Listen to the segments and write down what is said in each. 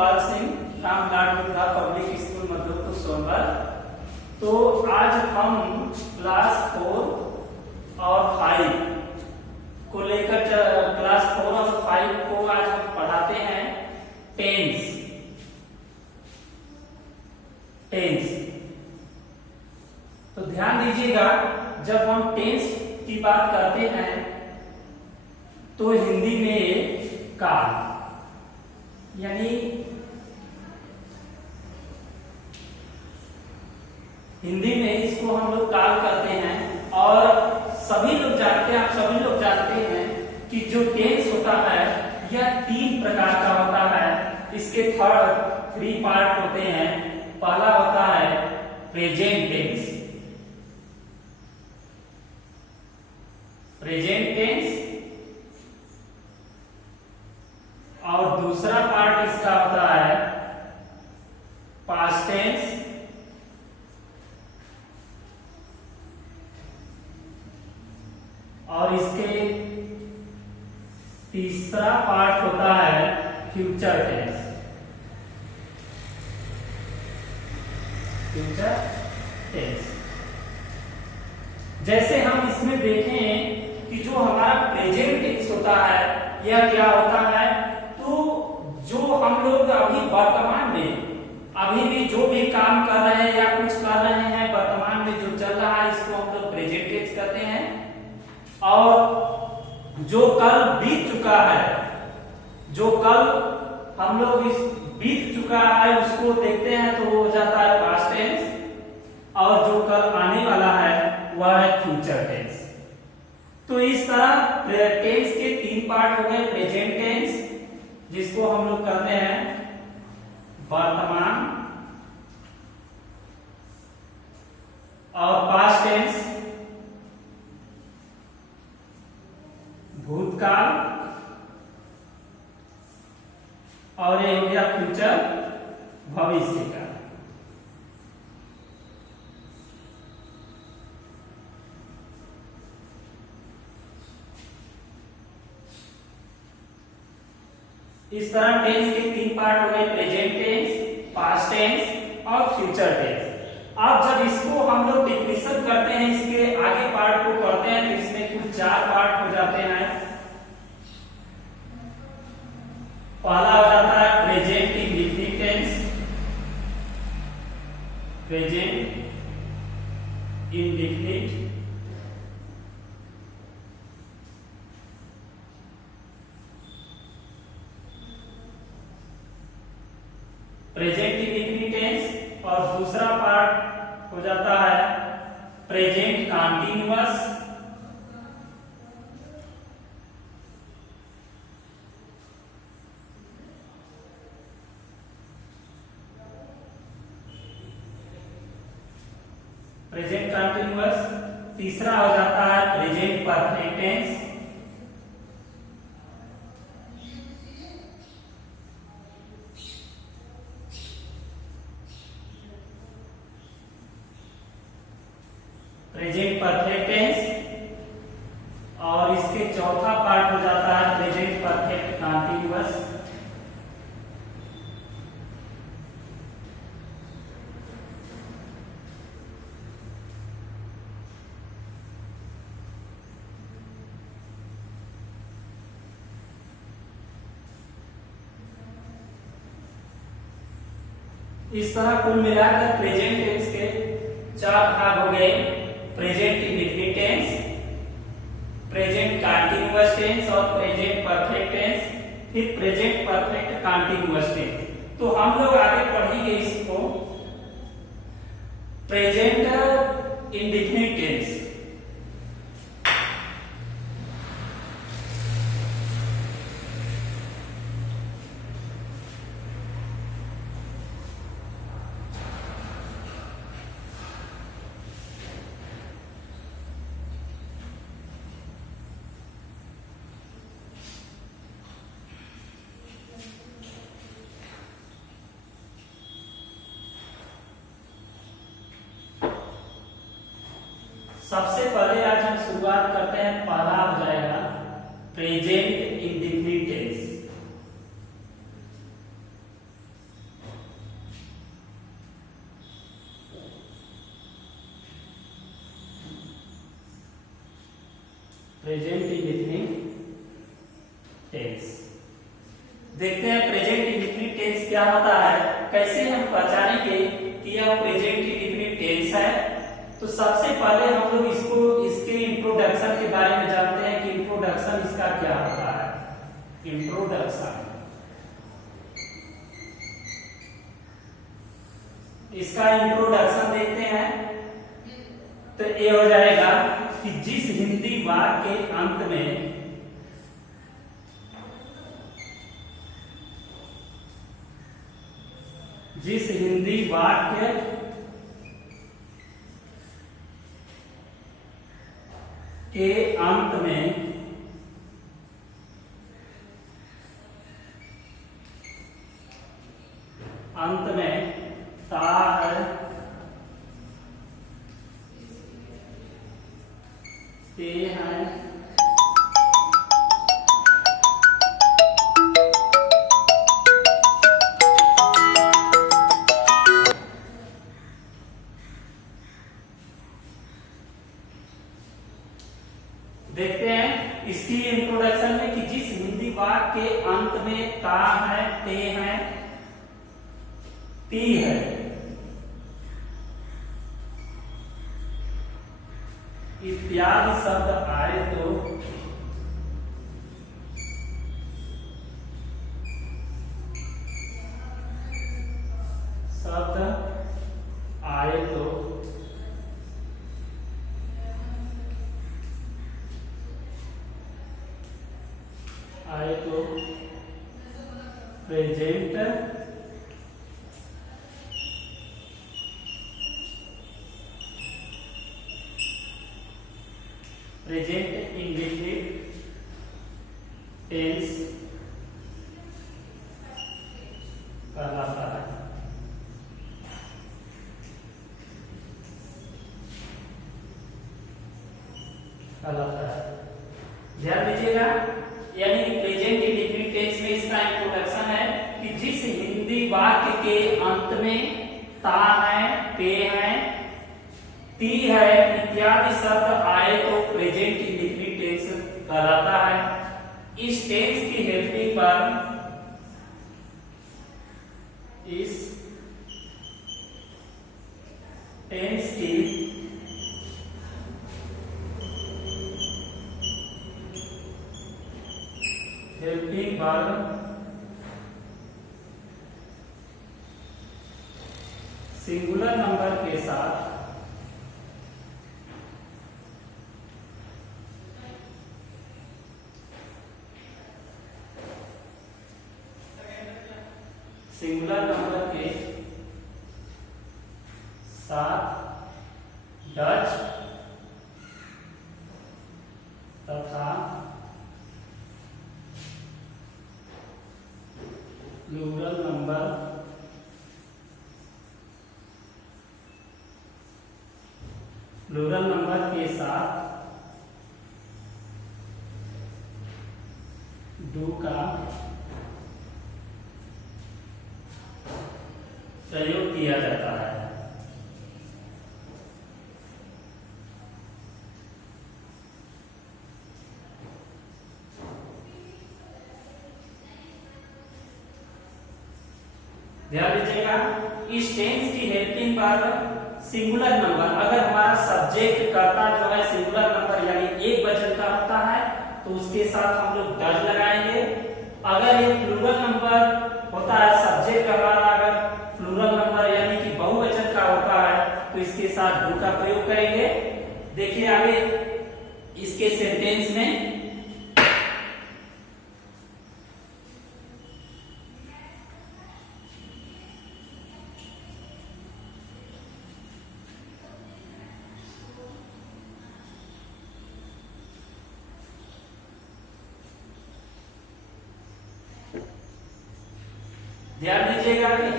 Iqbal Singh from Lord Buddha public school Madhupur Sonbhadra. तो आज हम क्लास 4 और 5 को लेकर क्लास 4 और 5 को आज हम पढ़ाते हैं टेंस। तो ध्यान दीजिएगा, जब हम टेंस की बात करते हैं तो हिंदी में काल, यानी हिंदी में इसको हम लोग काल कहते हैं। और सभी लोग जानते हैं, आप सभी लोग जानते हैं कि जो टेंस होता है यह 3 प्रकार का होता है। इसके 3 पार्ट होते हैं। पहला होता है प्रेजेंट टेंस, और दूसरा पार्ट इसका होता है पास्ट टेंस, और इसके तीसरा पार्ट होता है फ्यूचर टेंस। जैसे हम इसमें देखें कि जो हमारा प्रेजेंट टेंस होता है यह क्या होता है, तो जो हम लोग अभी वर्तमान में अभी भी जो भी काम कर रहे हैं या कुछ कर रहे हैं, वर्तमान में जो चल रहा है इसको हम लोग प्रेजेंट टेंस कहते हैं। और जो कल बीत चुका है, जो कल हम लोग इस बीत चुका है उसको देखते हैं तो वो हो जाता है पास्ट टेंस, और जो कल आने वाला है वह है फ्यूचर टेंस। तो इस तरह टेंस के 3 पार्ट हो गए। प्रेजेंट टेंस जिसको हम लोग कहते हैं वर्तमान, और पास्ट टेंस भूतकाल, और ये हो गया फ्यूचर भविष्य का। इस तरह टेंस के 3 पार्ट हो गए, प्रेजेंट टेंस, पास्ट टेंस और फ्यूचर टेंस। अब जब इसको हम लोग डिफिनेशन करते हैं, इसके आगे पार्ट को पढ़ते हैं तो इसमें कुल 4 पार्ट हो जाते हैं। पहला हो जाता है present indefinite tense, present indefinite, present indefinite tense. और दूसरा पार्ट हो जाता है प्रेजेंट कंटीन्यूअस, प्रेजेंट कंटीन्यूअस। तीसरा हो जाता है present perfect tense, present perfect tense. और इसके चौथा पार्ट हो जाता है प्रेजेंट परफेक्ट कंटीन्यूअस। इस तरह कुल मिलाकर प्रेजेंट टेंस के 4 भाग हो गए। Present indefinite tense, present continuous tense और प्रेजेंट परफेक्ट टेंस, फिर प्रेजेंट परफेक्ट कंटीन्यूअस टेंस। तो हम लोग आगे पढ़ेंगे इसको प्रेजेंट इंडेफिनिट टेंस। सबसे पहले आज हम शुरुआत करते हैं, पहला हो जाएगा present indefinite tense. Present indefinite tense. देखते हैं प्रेजेंट इंडेफिनिट टेंस क्या होता है, कैसे हम पहचानेंगे कि यह प्रेजेंट इंडेफिनिट टेंस है। तो सबसे पहले हम लोग इसके इंट्रोडक्शन के बारे में जानते हैं कि इंट्रोडक्शन इसका क्या होता है। इंट्रोडक्शन, इसका इंट्रोडक्शन देखते हैं तो ये हो जाएगा कि जिस हिंदी वाक्य के अंत में जिस हिंदी वाक्य के अंत में ता है, ते है, देखते हैं इसकी इंट्रोडक्शन में कि जिस हिंदी वाक्य के अंत में ता है, ते है, ती है, इत्यादि शब्द आए तो प्रेजेंट इंडेफिनिट टेंस कहलाता है। ध्यान दीजिएगा, यानी कि प्रेजेंट इंडेफिनिट टेंस में इसका इंट्रोडक्शन है कि जिस हिंदी वाक्य के अंत में ता है, ते है, ती है इत्यादि शब्द आए तो प्रेजेंट इंडेफिनिट टेंस कहलाता है। इस टेंस की हेल्पिंग पर इस टेंस की हेल्पिंग वर्ब सिंगुलर नंबर के साथ सिंगुलर नंबर के साथ डच तथा प्लूरल नंबर के साथ डू का प्रयोग किया जाता है। ध्यान दीजिएगा, इस टेंस की हेल्पिंग पर सिंगुलर नंबर, अगर हमारा सब्जेक्ट कर्ता जो है सिंगुलर नंबर यानी एक वचन का होता है तो उसके साथ हम लोग डज लगाएंगे। अगर ये प्लूरल नंबर होता है, सब्जेक्ट हमारा अगर प्लूरल नंबर यानी कि बहुवचन का होता है तो इसके साथ डू का प्रयोग करेंगे। देखिए आगे इसके सेंटेंस में ध्यान दीजिएगा कि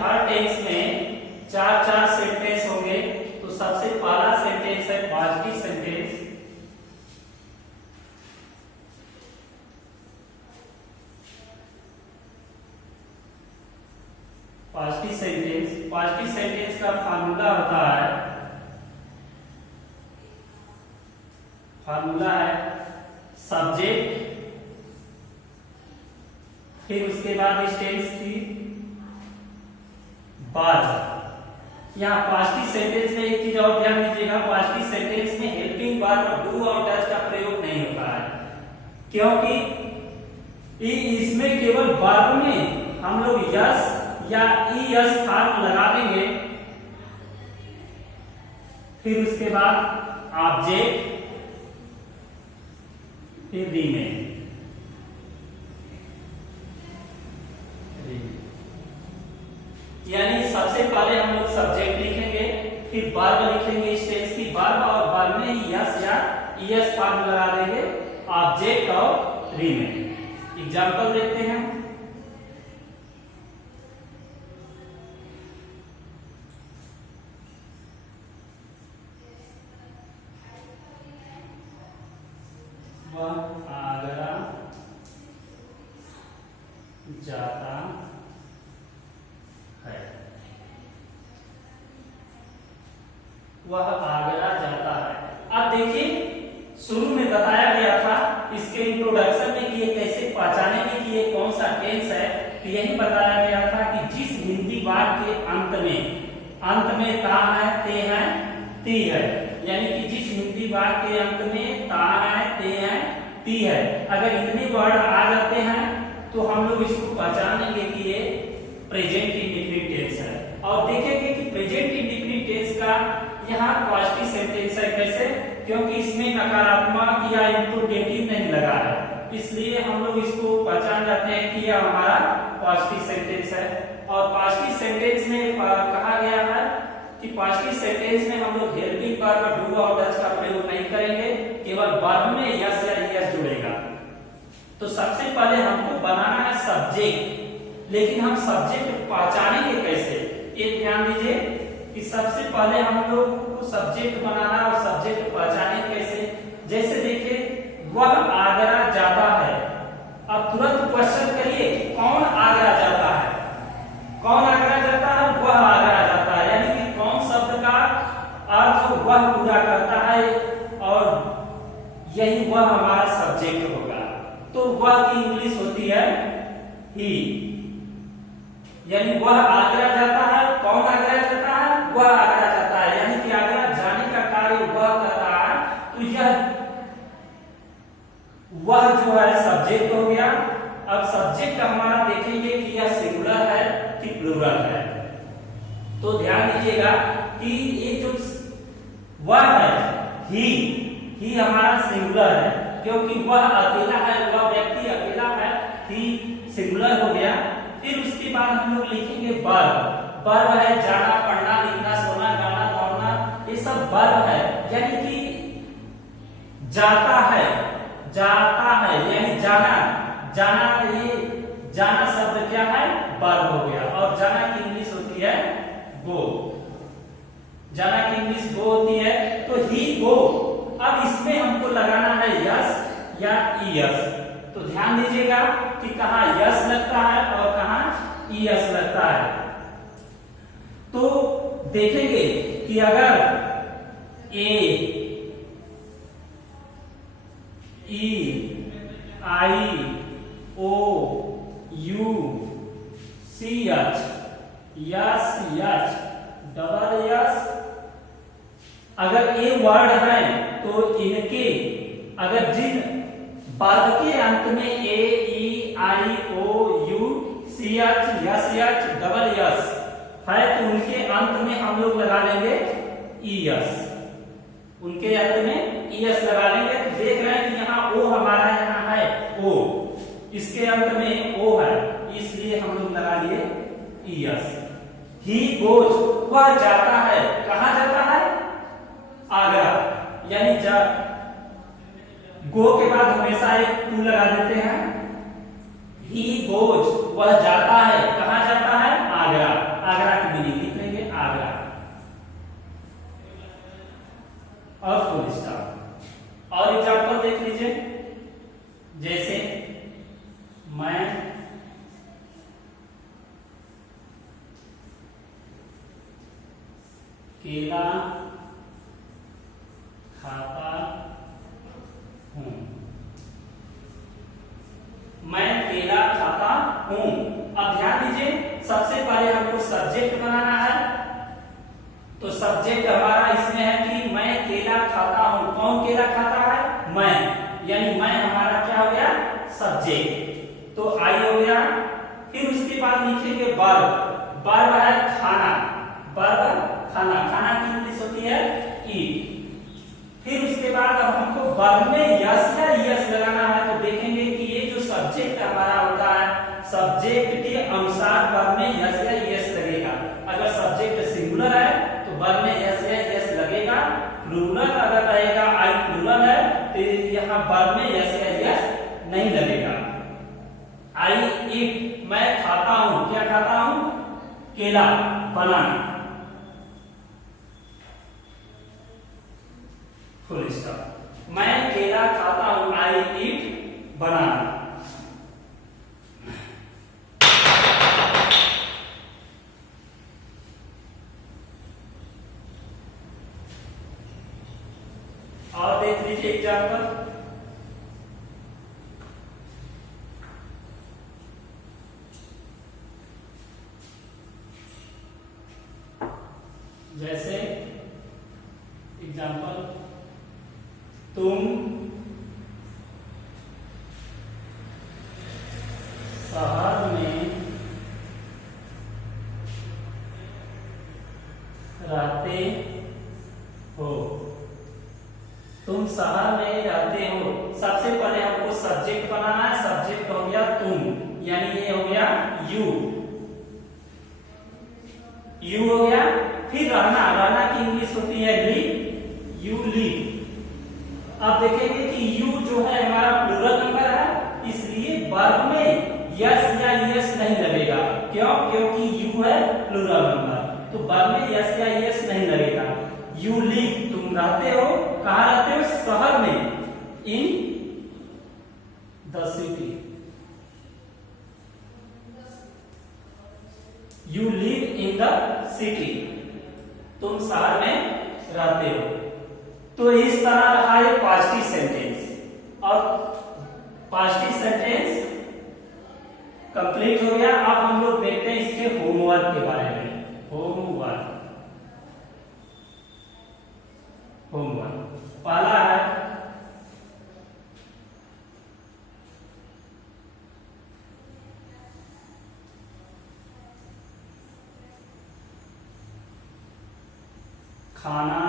हर टेंस में चार सेंटेंस होंगे। तो सबसे पहला सेंटेंस है पॉजिटिव सेंटेंस। पॉजिटिव सेंटेंस का फार्मूला होता है फार्मूला है सब्जेक्ट, फिर उसके बाद इस टेंस की वर्ब। यहाँ पास्टिव सेंटेंस में एक चीज और ध्यान दीजिएगा, पास्टिव सेंटेंस में हेल्पिंग वर्ब और डू और डज का प्रयोग नहीं होता है, क्योंकि इसमें केवल वर्ब में हम लोग यस या ईएस फॉर्म लगा देंगे, फिर उसके बाद ऑब्जेक्ट, फिर रिमेन। यानी सबसे पहले हम लोग सब्जेक्ट लिखेंगे, फिर वर्ब लिखेंगे इस टेंस की वर्ब, और वर्ब में यस या ईएस फॉर्म लगा देंगे, ऑब्जेक्ट और रिमेन। एग्जांपल देखते हैं। वह आगरा जाता है, वह आगरा जाता है। अब देखिए शुरू में बताया गया था इसके इंट्रोडक्शन में कि ये कैसे पहचानेंगे कि ये कौन सा टेंस है, तो यही बताया गया था कि जिस हिंदी वाक्य के अंत में ता है, ते है, ती है, यानी कि जिस हिंदी वाक्य के अंत में ता है, ते है, ती है, अगर इतने वर्ड आ जाते हैं तो हम लोग इसको पहचान लेंगे कि ये प्रेजेंट इंडेफिनिट टेंस है। और देखेंगे कि प्रेजेंट इंडेफिनिट टेंस का यहाँ पॉजिटिव सेंटेंस है। कैसे? क्योंकि इसमें नकारात्मक या इंट्रोगेटिव नहीं लगा है, इसलिए हम लोग इसको पहचान जाते हैं कि यह हमारा पॉजिटिव सेंटेंस है। और पॉजिटिव सेंटेंस में कहा गया है कि पॉजिटिव सेंटेंस में हम लोग हेल्पिंग वर्ब डू और डज का प्रयोग नहीं करेंगे, केवल वर्ब में यस या यस जुड़ेगा। तो सबसे पहले हमको बनाना है सब्जेक्ट, लेकिन हम सब्जेक्ट पहचानेंगे कैसे, ये ध्यान दीजिए कि सबसे पहले हम लोग को सब्जेक्ट बनाना और सब्जेक्ट पहचानेंगे कैसे। जैसे देखिए वह आगरा जाता है, अब तुरंत क्वेश्चन करिए कौन आगरा जाता है, कौन आगरा जाता है, वह आगरा जाता है, यानी कि कौन शब्द का अर्थ वह पूरा करता है, और यही वह हमारा सब्जेक्ट होगा। तो वह की इंग्लिश होती है ही, यानी वह आगरा जाता है, कौन आगरा जाता है, वह आगरा जाता है, यानी कि आगरा जाने का कार्य वह कर रहा है, तो यह वह जो है सब्जेक्ट हो गया। अब सब्जेक्ट हमारा देखेंगे कि यह सिंगुलर है कि प्लूरल है। तो ध्यान दीजिएगा कि ये जो वह है ही हमारा सिंगुलर है, क्योंकि वह अकेला है, वह व्यक्ति अकेला है, ही सिंगुलर हो गया। फिर उसके बाद हम लोग लिखेंगे वर्ब। वर्ब है जाना, पढ़ना, लिखना, सोना, गाना, दौड़ना, ये सब वर्ब है, यानी कि जाता है, जाता है यानी जाना, जाना, ये जाना शब्द क्या है, वर्ब हो गया। और जाना की इंग्लिश होती है गो, जाना की इंग्लिश गो होती है, तो ही गो। अब इसमें हमको लगाना है यस या ईएस, तो ध्यान दीजिएगा कि कहाँ यस लगता है और कहाँ ईएस लगता है। तो देखेंगे कि अगर A E I O U C H S H double S, अगर ए वर्ड है तो इनके अगर जिन वर्ग के अंत में A E I O U C H S H double S है तो उनके अंत में हम लोग लगा लेंगे ईएस, उनके अंत में ईएस लगा लेंगे। तो देख रहे हैं कि यहाँ ओ हमारा यहाँ है ओ, इसके अंत में ओ है, इसलिए हम लोग लगा लिए ईएस। ही गोज, वह जाता है, कहाँ जाता है, आगरा, यानी गो के बाद हमेशा एक टू लगा देते हैं। ही गोज, वह जाता है, कहाँ जाता है, आगरा, आगरा की मीनिंग लिख लेंगे आगरा और फुल स्टॉप। और एग्जांपल देख लीजिए, जैसे मैं केला खाता सबसे पहले हमको सब्जेक्ट बनाना है। तो सब्जेक्ट हमारा इसमें है कि मैं केला खाता हूं। कौन केला खाता है? मैं, यानी मैं हमारा क्या हो गया? सब्जेक्ट। तो आई हो गया। फिर उसके बाद लिखेंगे वर्ब। वर्ब है खाना। वर्ब खाना, खाना की इंग्लिश होती है ईट। फिर उसके बाद अब हमको वर्ब में यस या यस लगाना है। तो देखेंगे कि ये जो सब्जेक्ट हमारा होता है, सब्जेक्ट के अनुसार वर्ब में यस या यस लगेगा। अगर सब्जेक्ट सिंगुलर है तो वर्ब में यस या यस लगेगा। प्लूरल अगर रहेगा, आई प्लूरल है, तो यहाँ वर्ब में यस या यस नहीं लगेगा। आई ईट, मैं खाता हूं। क्या खाता हूं? केला, बनाना, फुल स्टॉप। मैं केला खाता हूं, आई ईट बनाना। और देख लीजिए एग्जाम्पल। जैसे एग्जाम्पल, तुम शहर में रहते हो। तुम शहर में रहते हो। सबसे पहले हमको सब्जेक्ट बनाना है। सब्जेक्ट हो गया तुम, यानी ये हो गया यू। यू हो गया। फिर रहना, रहना की इंग्लिश होती है लिव, यू लिव। अब देखेंगे कि यू जो है हमारा प्लूरल नंबर है, इसलिए वर्ब में यस या यस नहीं लगेगा। क्यों? क्योंकि यू है प्लूरल नंबर, तो वर्ब में यस या यस नहीं लगेगा। यू लिव, तुम रहते हो। कहाँ रहते हो? शहर में, in the city. You live in the city, तुम शहर में रहते हो। तो इस तरह रहा है पास्टिव सेंटेंस। और पास्टिव सेंटेंस कंप्लीट हो गया। अब हम लोग देखते हैं इसके होमवर्क के बारे में। होमवर्क, होमवर्क पहला है खाना।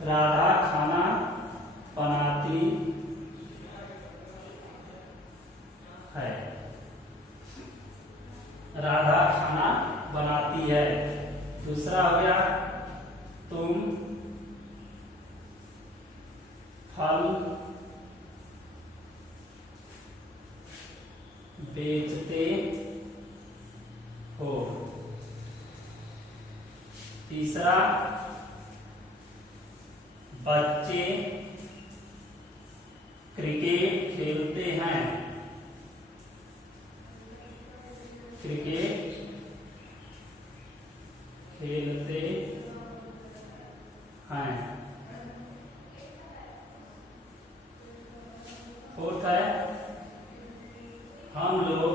राधा खाना बनाती है। राधा खाना बनाती है। दूसरा हो गया, तुम फल बेचते हो। तीसरा, बच्चे क्रिकेट खेलते हैं। क्रिकेट खेलते हैं। फोर्थ है, हम लोग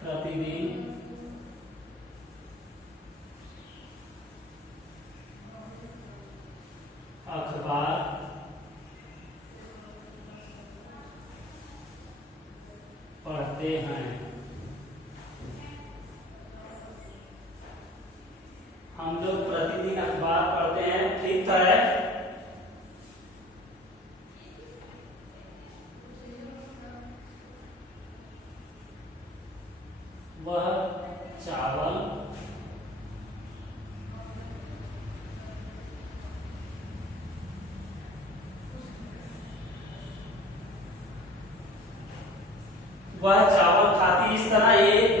प्रतिदिन अखबार पढ़ते हैं। हम लोग प्रतिदिन अखबार पढ़ते हैं। फिफ्थ है, वह चावल खाती। इस तरह ये